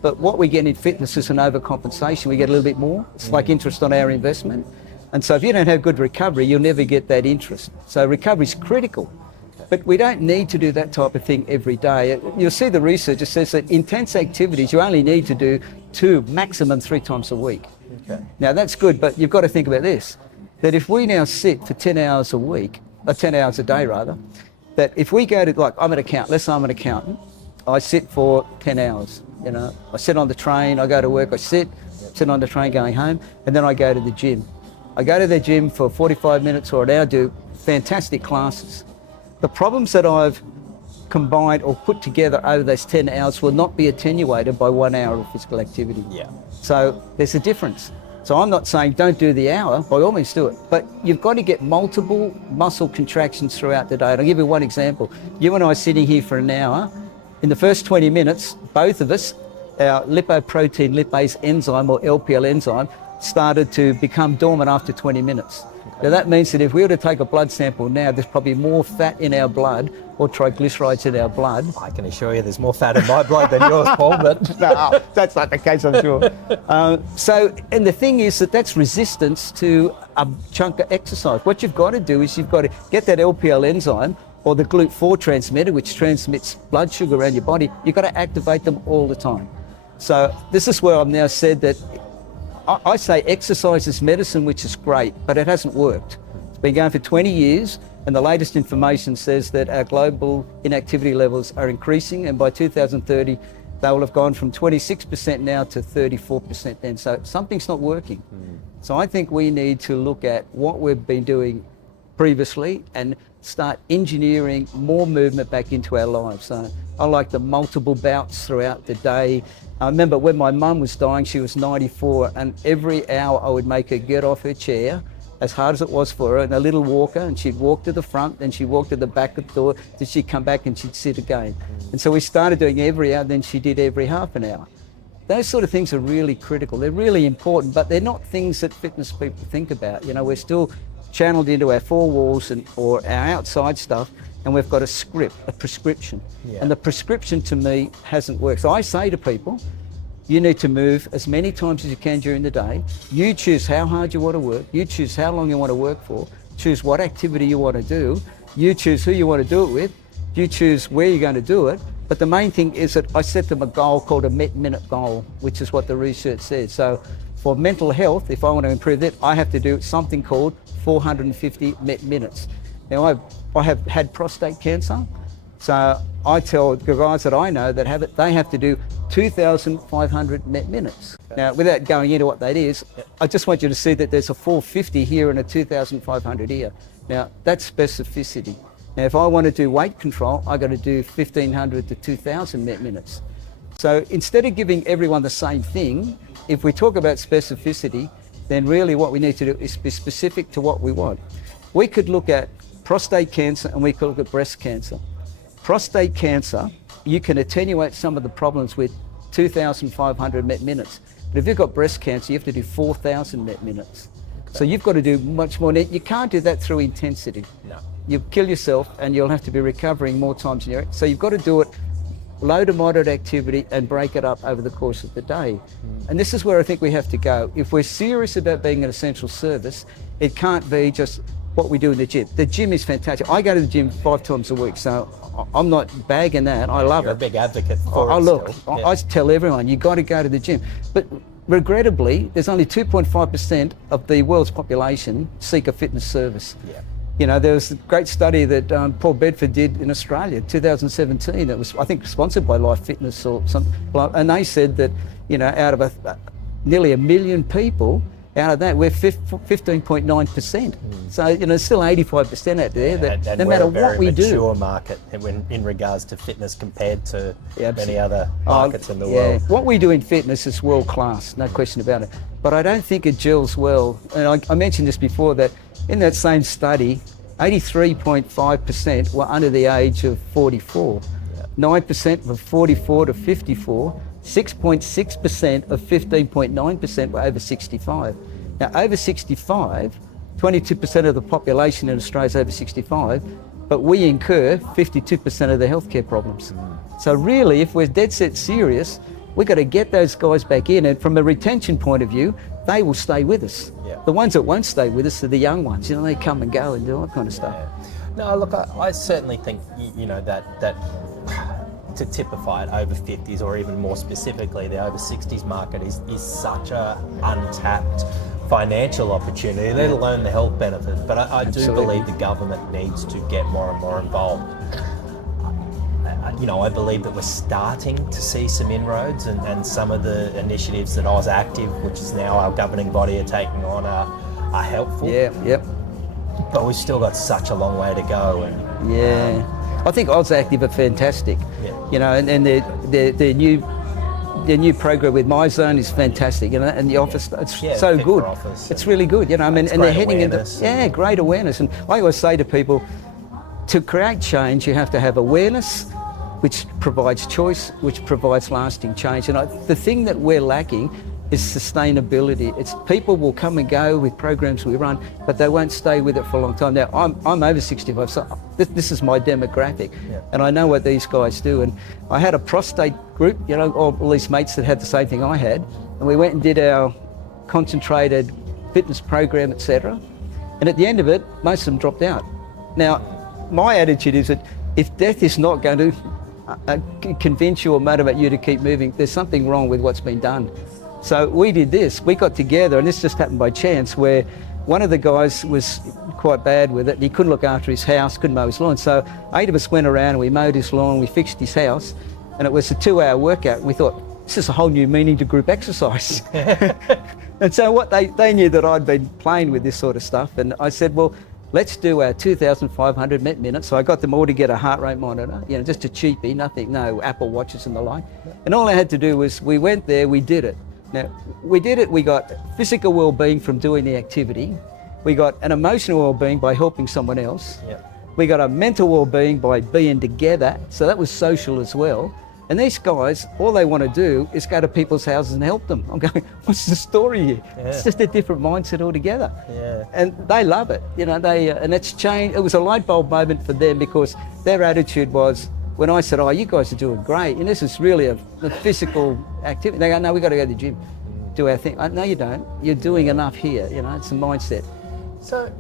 But what we get in fitness is an overcompensation. We get a little bit more. It's like interest on our investment. And so if you don't have good recovery, you'll never get that interest. So recovery is critical. But we don't need to do that type of thing every day. You'll see the research, it says that intense activities you only need to do 2, maximum 3 times a week. Okay. Now that's good, but you've got to think about this, that if we now sit for 10 hours a week, or 10 hours a day rather, that if we go to, like I'm an accountant, let's say I'm an accountant, I sit for 10 hours. You know, I sit on the train, I go to work, I sit on the train going home, and then I go to the gym. I go to the gym for 45 minutes or an hour, do fantastic classes. The problems that I've combined or put together over those 10 hours will not be attenuated by 1 hour of physical activity. Yeah. So there's a difference. So I'm not saying don't do the hour, by all means do it, but you've got to get multiple muscle contractions throughout the day. And I'll give you one example. You and I are sitting here for an hour. In the first 20 minutes, both of us, our lipoprotein lipase enzyme or LPL enzyme started to become dormant after 20 minutes. Now that means that if we were to take a blood sample now, there's probably more fat in our blood or triglycerides in our blood. I can assure you there's more fat in my blood than yours, Paul, but... No, that's not the case, I'm sure. And the thing is that that's resistance to a chunk of exercise. What you've got to do is you've got to get that LPL enzyme or the GLUT4 transmitter, which transmits blood sugar around your body. You've got to activate them all the time. So this is where I've now said that I say exercise is medicine, which is great, but it hasn't worked. It's been going for 20 years, and the latest information says that our global inactivity levels are increasing, and by 2030, they will have gone from 26% now to 34% then. So something's not working. So I think we need to look at what we've been doing previously and start engineering more movement back into our lives. So I like the multiple bouts throughout the day. I remember when my mum was dying, she was 94, and every hour I would make her get off her chair, as hard as it was for her, in a little walker, and she'd walk to the front, then she'd walk to the back of the door, then she'd come back and she'd sit again. And so we started doing every hour, then she did every half an hour. Those sort of things are really critical. They're really important, but they're not things that fitness people think about. You know, we're still channeled into our 4 walls or our outside stuff, and we've got a script, a prescription. Yeah. And the prescription to me hasn't worked. So I say to people, you need to move as many times as you can during the day. You choose how hard you want to work. You choose how long you want to work for. Choose what activity you want to do. You choose who you want to do it with. You choose where you're going to do it. But the main thing is that I set them a goal called a minute goal, which is what the research says. So for mental health, if I want to improve that, I have to do something called 450 minutes. Now, I have had prostate cancer, so I tell the guys that I know that have it, they have to do 2,500 minutes. Okay. Now, without going into what that is, I just want you to see that there's a 450 here and a 2,500 here. Now, that's specificity. Now, if I want to do weight control, I've got to do 1,500 to 2,000 minutes. So instead of giving everyone the same thing, if we talk about specificity, then really what we need to do is be specific to what we want. We could look at prostate cancer and we could look at breast cancer. Prostate cancer, you can attenuate some of the problems with 2,500 minutes. But if you've got breast cancer, you have to do 4,000 minutes. Okay. So you've got to do much more. You can't do that through intensity. No. You'll kill yourself and you'll have to be recovering more times in your... So you've got to do it low to moderate activity and break it up over the course of the day. And this is where I think we have to go. If we're serious about being an essential service, it can't be just what we do in the gym. The gym is fantastic. I go to the gym 5 times a week, so I'm not bagging that. I love You're it. a big advocate for Oh, it look, still. I tell everyone, you got to go to the gym. But regrettably, there's only 2.5% of the world's population seek a fitness service. Yeah. You know, there was a great study that Paul Bedford did in Australia, 2017. That was, I think, sponsored by Life Fitness or something. And they said that, you know, out of nearly 1 million people, out of that, we're 15.9%. So, you know, there's still 85% out there that And no we're matter a very what we do. mature market in regards to fitness compared to Yeah, many other markets in the yeah. world. What we do in fitness is world class, no question about it. But I don't think it gels well. And I mentioned this before, that in that same study, 83.5% were under the age of 44. 9% were 44 to 54. 6.6% of 15.9% were over 65. Now, over 65, 22% of the population in Australia is over 65, but we incur 52% of the healthcare problems. So really, if we're dead set serious, we've got to get those guys back in, and from a retention point of view, they will stay with us. Yeah. The ones that won't stay with us are the young ones. You know, they come and go and do all that kind of stuff. Yeah. No, look, I certainly think, you know, that to typify it, over 50s, or even more specifically, the over 60s market is such a untapped financial opportunity, let alone the health benefits. But I do Absolutely. believe the government needs to get more and more involved. You know, I believe that we're starting to see some inroads, and some of the initiatives that Oz Active, which is now our governing body, are taking on are helpful. Yeah, yep. But we've still got such a long way to go. And Yeah. I think Oz Active are fantastic. Yeah. You know, and their new program with MyZone is fantastic. You know, and the office, it's so Fit good. for Office, It's really good. You know, I mean, and they're great heading into awareness. great awareness. And I always say to people, to create change, you have to have awareness, which provides choice, which provides lasting change. And the thing that we're lacking is sustainability. It's people will come and go with programs we run, but they won't stay with it for a long time. Now, I'm over 65, so this is my demographic, and I know what these guys do. And I had a prostate group, you know, all these mates that had the same thing I had, and we went and did our concentrated fitness program, etc. And at the end of it, most of them dropped out. Now, my attitude is that if death is not going to convince you or motivate you to keep moving, there's something wrong with what's been done. So we did this. We got together, and this just happened by chance, where one of the guys was quite bad with it, and he couldn't look after his house, couldn't mow his lawn. So 8 of us went around and we mowed his lawn, we fixed his house, and it was a 2-hour workout. We thought, this is a whole new meaning to group exercise. And so what they knew that I'd been playing with this sort of stuff, and I said, well, let's do our 2,500 minutes. So I got them all to get a heart rate monitor, you know, just a cheapie, nothing, no Apple Watches and the like. And all I had to do was, we went there, we did it. Now, we did it, we got physical well-being from doing the activity. We got an emotional well-being by helping someone else. We got a mental well-being by being together. So that was social as well. And these guys, all they want to do is go to people's houses and help them. I'm going, what's the story here? It's just a different mindset altogether. And they love it. You know, and it's changed. It was a light bulb moment for them, because their attitude was, when I said, oh, you guys are doing great, and this is really a physical activity, they go, no, we got to go to the gym, do our thing. No, you don't. You're doing enough here. You know, it's a mindset. So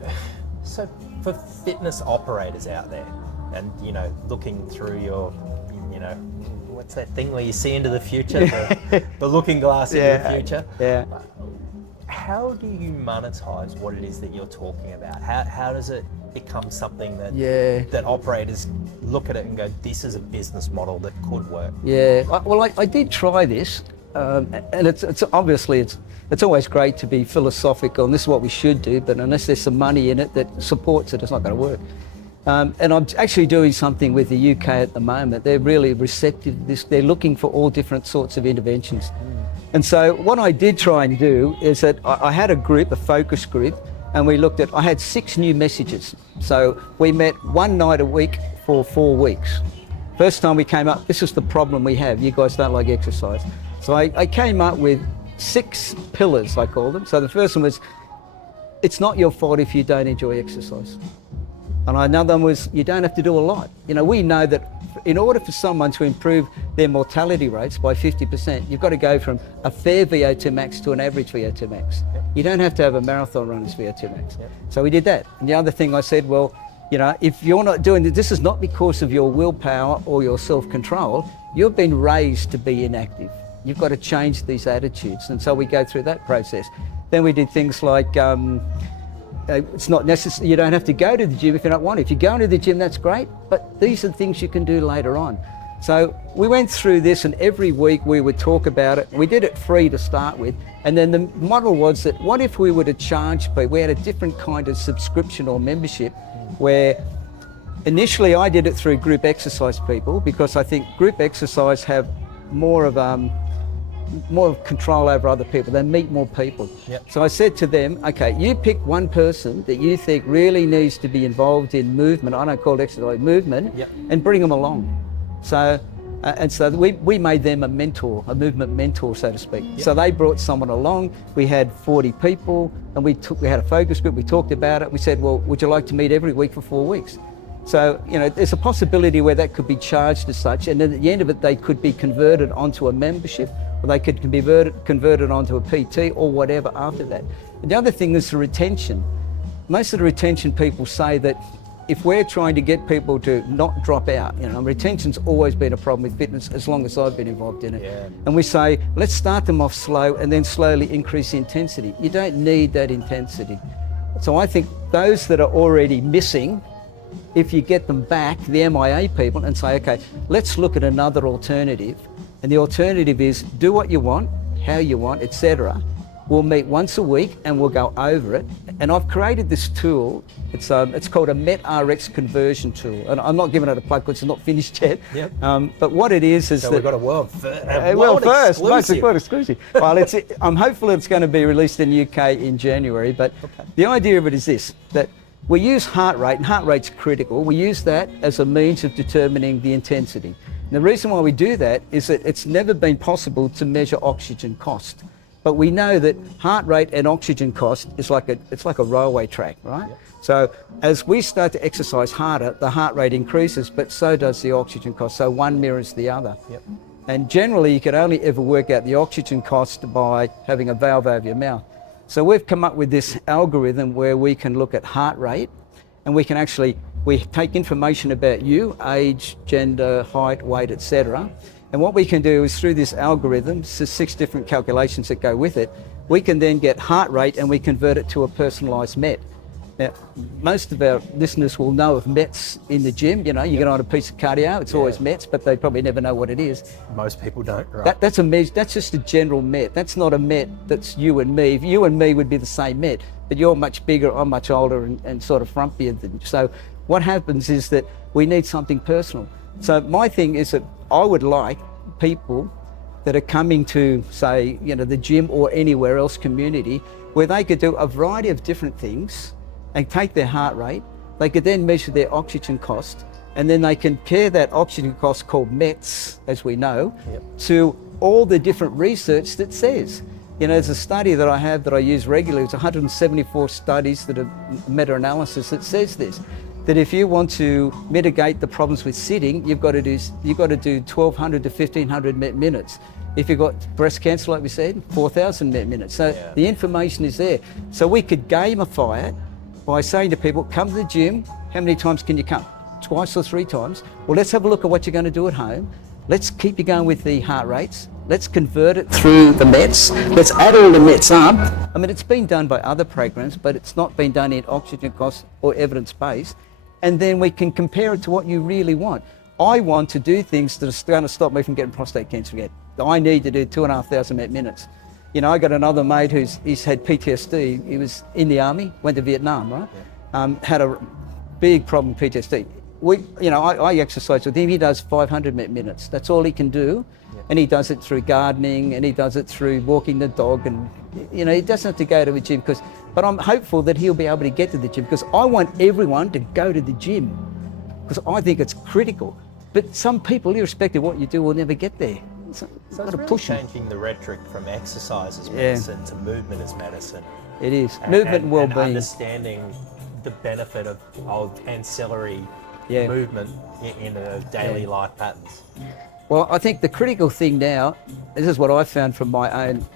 for fitness operators out there, and, you know, looking through your, you know, what's that thing where you see into the future, the looking glass into the future? Yeah. How do you monetize what it is that you're talking about? How does it become something that that operators look at it and go, this is a business model that could work? Yeah, well, I did try this, and it's obviously it's always great to be philosophical, and this is what we should do, but unless there's some money in it that supports it, it's not going to work. And I'm actually doing something with the UK at the moment. They're really receptive to this. They're looking for all different sorts of interventions. And so what I did try and do is that I had a group, a focus group, and we looked at, I had 6 new messages. So we met 1 night a week for 4 weeks. First time we came up, this is the problem we have. You guys don't like exercise. So I came up with 6 pillars, I call them. So the first one was, it's not your fault if you don't enjoy exercise. And another one was, you don't have to do a lot. We know that in order for someone to improve their mortality rates by 50%, you've got to go from a fair VO2 max to an average VO2 max. Yep. You don't have to have a marathon runner's VO2 max. Yep. So we did that. And the other thing I said, well, if you're not doing this is not because of your willpower or your self-control. You've been raised to be inactive. You've got to change these attitudes. And so we go through that process. Then we did things like, it's not necessary, you don't have to go to the gym if you don't want to. If you go into the gym, that's great, but these are things you can do later on. So we went through this, and every week we would talk about it. We did it free to start with, and then the model was that what if we were to charge people? We had a different kind of subscription or membership, where initially I did it through group exercise people, because I think group exercise have more of control over other people. They meet more people. Yep. So I said to them, okay, you pick one person that you think really needs to be involved in movement. I don't call it exercise, movement. Yep. And bring them along. So we made them a mentor, a movement mentor, so to speak. Yep. So they brought someone along. We had 40 people, and we had a focus group. We talked about it. We said, well, would you like to meet every week for 4 weeks? So, there's a possibility where that could be charged as such, and then at the end of it, they could be converted onto a membership, or they could be converted onto a PT or whatever after that. And the other thing is the retention. Most of the retention people say that if we're trying to get people to not drop out, retention's always been a problem with fitness as long as I've been involved in it. Yeah. And we say, let's start them off slow and then slowly increase the intensity. You don't need that intensity. So I think those that are already missing, if you get them back, the MIA people, and say, okay, let's look at another alternative. And the alternative is do what you want, how you want, etc. We'll meet once a week and we'll go over it. And I've created this tool. It's called a MetRx conversion tool. And I'm not giving it a plug because it's not finished yet. Yep. But what it is So that we've got a world first, most exclusive. Well, I'm hopeful it's going to be released in the UK in January. But the idea of it is this, that we use heart rate, and heart rate's critical. We use that as a means of determining the intensity. And the reason why we do that is that it's never been possible to measure oxygen cost. But we know that heart rate and oxygen cost is like a railway track, right? Yep. So as we start to exercise harder, the heart rate increases, but so does the oxygen cost. So one mirrors the other. Yep. And generally, you can only ever work out the oxygen cost by having a valve over your mouth. So we've come up with this algorithm where we can look at heart rate, and we take information about you, age, gender, height, weight, etc. And what we can do is through this algorithm, so 6 different calculations that go with it, we can then get heart rate and we convert it to a personalised MET. Now, most of our listeners will know of METs in the gym. You get on a piece of cardio, it's always METs, but they probably never know what it is. Most people don't, right? That's just a general MET. That's not a MET that's you and me. You and me would be the same MET, but you're much bigger, I'm much older and sort of frumpier than you. So what happens is that we need something personal. So my thing is that I would like people that are coming to, say, the gym or anywhere else community, where they could do a variety of different things and take their heart rate. They could then measure their oxygen cost, and then they compare that oxygen cost, called METs, as we know, Yep. to all the different research that says. There's a study that I have that I use regularly. It's 174 studies that are meta-analysis that says this, that if you want to mitigate the problems with sitting, you've got to do 1,200 to 1,500 MET minutes. If you've got breast cancer, like we said, 4,000 MET minutes. So the information is there. So we could gamify it by saying to people, come to the gym, how many times can you come? Twice or 3 times? Well, let's have a look at what you're going to do at home. Let's keep you going with the heart rates. Let's convert it through the METs. Let's add all the METs up. I mean, it's been done by other programs, but it's not been done in oxygen cost or evidence-based. And then we can compare it to what you really want. I want to do things that are going to stop me from getting prostate cancer again. I need to do 2,500 MET minutes. I got another mate he's had PTSD. He was in the army, went to Vietnam, right? Yeah. Had a big problem with PTSD. I exercise with him. He does 500 MET minutes. That's all he can do. Yeah. And he does it through gardening, and he does it through walking the dog, and he doesn't have to go to the gym but I'm hopeful that he'll be able to get to the gym, because I want everyone to go to the gym, because I think it's critical. But some people, irrespective of what you do, will never get there. So it's really changing the rhetoric from exercise as medicine to movement as medicine. It is. Movement and well-being. And understanding the benefit of ancillary Yeah. movement in a daily life patterns? Well, I think the critical thing now, this is what I found from my own.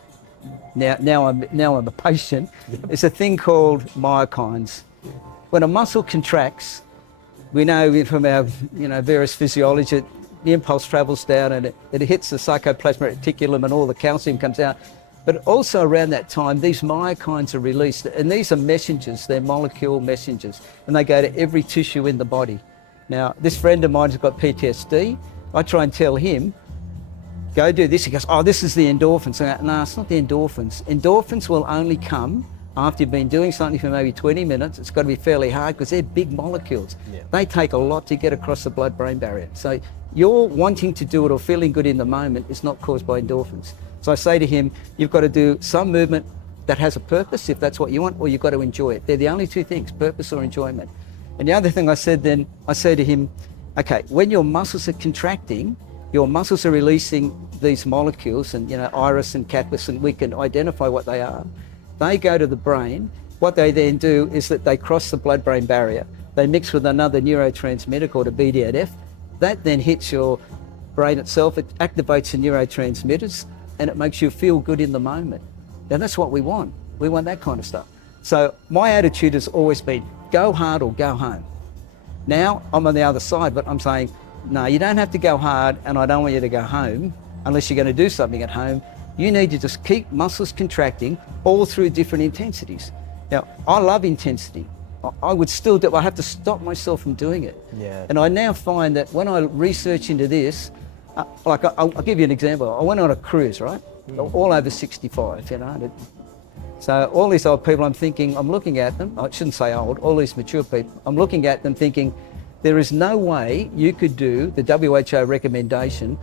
Now I'm a patient. It's a thing called myokines. When a muscle contracts, we know from our various physiology, the impulse travels down and it hits the sarcoplasmic reticulum and all the calcium comes out. But also around that time, these myokines are released, and these are messengers. They're molecule messengers, and they go to every tissue in the body. Now, this friend of mine has got PTSD. I try and tell him, go do this. He goes, oh, this is the endorphins. I go, no, it's not the endorphins. Endorphins will only come after you've been doing something for maybe 20 minutes. It's got to be fairly hard because they're big molecules. Yeah. They take a lot to get across the blood-brain barrier. So you're wanting to do it or feeling good in the moment is not caused by endorphins. So I say to him, you've got to do some movement that has a purpose, if that's what you want, or you've got to enjoy it. They're the only two things, purpose or enjoyment. And the other thing I say to him, okay, when your muscles are contracting, your muscles are releasing these molecules, and iris and capus, and we can identify what they are. They go to the brain. What they then do is that they cross the blood-brain barrier. They mix with another neurotransmitter called a BDNF. That then hits your brain itself. It activates the neurotransmitters, and it makes you feel good in the moment. Now that's what we want. We want that kind of stuff. So my attitude has always been, go hard or go home. Now I'm on the other side, but I'm saying, no, you don't have to go hard, and I don't want you to go home unless you're going to do something at home. You need to just keep muscles contracting all through different intensities. Now, I love intensity. I would still do it. I have to stop myself from doing it. Yeah. And I now find that when I research into this, I'll give you an example. I went on a cruise, right? All over 65, So all these old people, I'm looking at them, I shouldn't say old, all these mature people, I'm looking at them thinking, there is no way you could do the WHO recommendation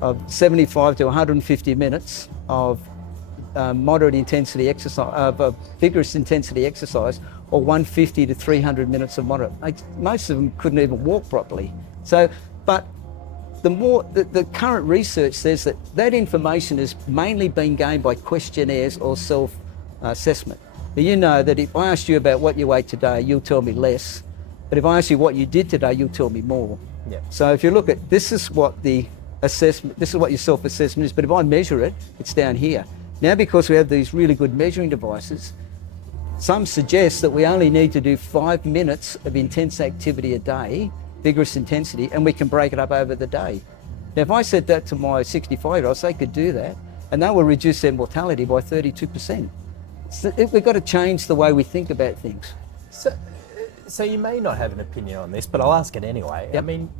of 75 to 150 minutes of moderate intensity exercise, of vigorous intensity exercise, or 150 to 300 minutes of moderate. Most of them couldn't even walk properly. So, but the current research says that information has mainly been gained by questionnaires or self-assessment. Now, you know that if I asked you about what you ate today, you'll tell me less. But if I ask you what you did today, you'll tell me more. Yeah. So if you look at, this is what the assessment, this is what your self-assessment is, but if I measure it, it's down here. Now, because we have these really good measuring devices, some suggest that we only need to do 5 minutes of intense activity a day, vigorous intensity, and we can break it up over the day. Now, if I said that to my 65-year-olds, they could do that, and they will reduce their mortality by 32%. So we've got to change the way we think about things. So you may not have an opinion on this, but I'll ask it anyway. Yep. I mean,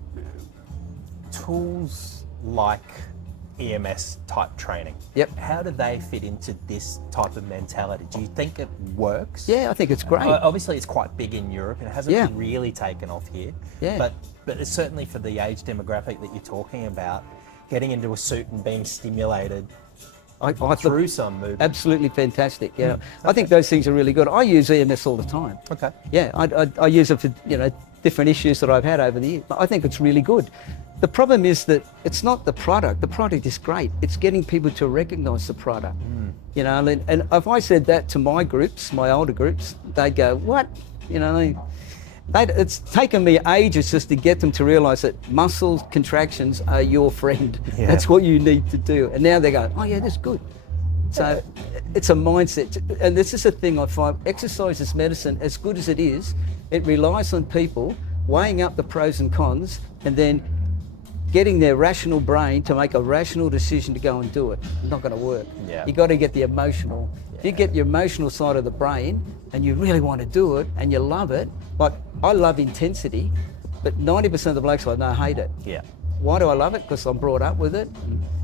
tools like EMS type training, how do they fit into this type of mentality? Do you think it works? Yeah, I think it's great. Obviously, it's quite big in Europe and it hasn't really taken off here. Yeah. But it's certainly for the age demographic that you're talking about, getting into a suit and being stimulated through some movement. Absolutely fantastic. Yeah, I think those things are really good. I use EMS all the time. Okay. Yeah, I use it for different issues that I've had over the years. I think it's really good. The problem is that it's not the product. The product is great. It's getting people to recognise the product. And if I said that to my groups, my older groups, they'd go, "What?" It's taken me ages just to get them to realise that muscle contractions are your friend. Yeah. That's what you need to do. And now they go, "Oh yeah, that's good." So it's a mindset. And this is a thing I find, exercise is medicine. As good as it is, it relies on people weighing up the pros and cons and then getting their rational brain to make a rational decision to go and do it. It's not going to work. Yeah. You got to get the emotional. Yeah. If you get your emotional side of the brain and you really want to do it and you love it, like I love intensity, but 90% of the blokes I know hate it. Yeah. Why do I love it? Because I'm brought up with it.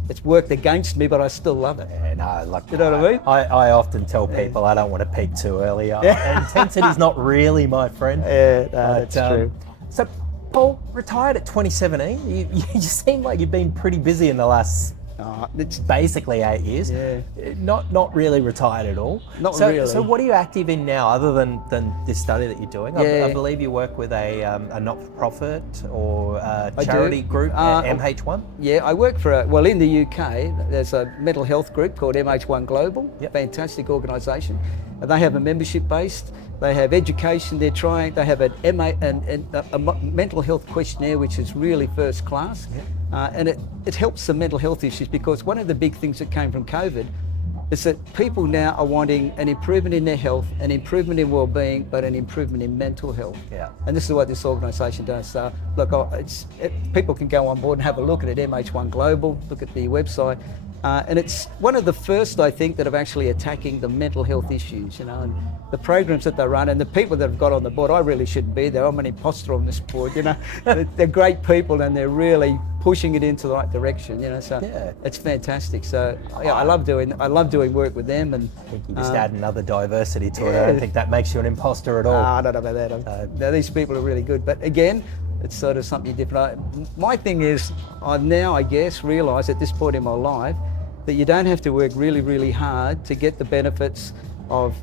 It's worked against me, but I still love it. Yeah, no, like, you know what I mean? I often tell people I don't want to peak too early. Intensity's not really my friend. Yeah, no, that's true. So Paul, retired at 2017. You seem like you've been pretty busy in the last It's basically 8 years. Yeah. Not really retired at all. Not so, really. So what are you active in now, other than this study that you're doing? Yeah. I believe you work with a not-for-profit or a I do. charity group, MH1. Yeah, I work for in the UK, there's a mental health group called MH1 Global, fantastic organisation. And they have a membership based, they have education, they have a mental health questionnaire, which is really first class. And it helps the mental health issues, because one of the big things that came from COVID is that people now are wanting an improvement in their health, an improvement in well-being, but an improvement in mental health. Yeah. And this is what this organisation does. So look, people can go on board and have a look at it, MH1 Global, look at the website. And it's one of the first, I think, that are actually attacking the mental health issues, and the programs that they run and the people that have got on the board. I really shouldn't be there. I'm an imposter on this board, They're great people, and they're really pushing it into the right direction, so it's fantastic. So I love doing work with them. And I think you just add another diversity to it. I don't think that makes you an imposter at all. I don't know about that. Now, these people are really good, but again, it's sort of something different. My thing is, I've now, I guess, realised at this point in my life that you don't have to work really, really hard to get the benefits of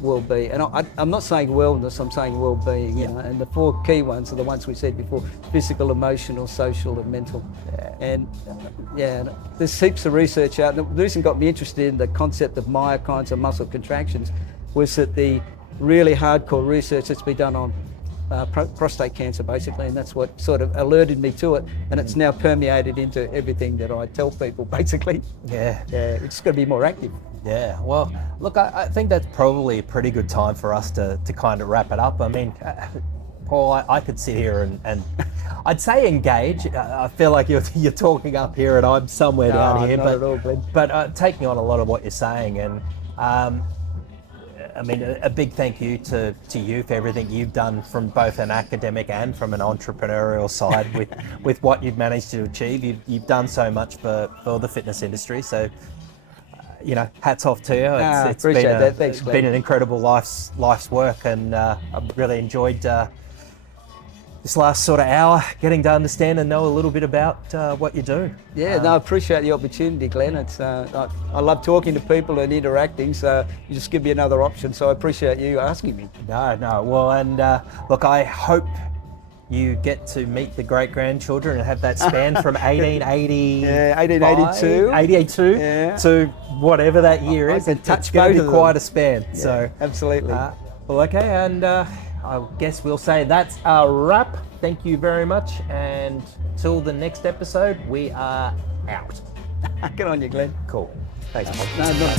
well-being. And I'm not saying wellness, I'm saying well-being. And the 4 key ones are the ones we said before: physical, emotional, social, and mental. And there's heaps of research out. And the reason got me interested in the concept of myokines and muscle contractions was that the really hardcore research that's been done on prostate cancer, basically, and that's what sort of alerted me to it, and it's now permeated into everything that I tell people, basically. It's got to be more active. Well, look, I think that's probably a pretty good time for us to kind of wrap it up. I mean, Paul, I could sit here and I'd say engage. I feel like you're talking up here and I'm somewhere down here, not at all, Glenn. But taking on a lot of what you're saying, and I mean, a big thank you to you for everything you've done from both an academic and from an entrepreneurial side with what you've managed to achieve. You've done so much for the fitness industry. So, hats off to you. It's appreciate that. Thanks, Glenn. been an incredible life's work, and I've really enjoyed this last sort of hour getting to understand and know a little bit about what you do. I appreciate the opportunity, Glenn. It's I love talking to people and interacting, so you just give me another option, so I appreciate you asking me. No. Well, and look, I hope you get to meet the great-grandchildren and have that span from 1880, 1882 to whatever that year is. It's going to be quite a span. So absolutely. Well, okay, and I guess we'll say that's a wrap. Thank you very much, and till the next episode, we are out. Good on you, Glenn. Cool. Thanks, Paul. No.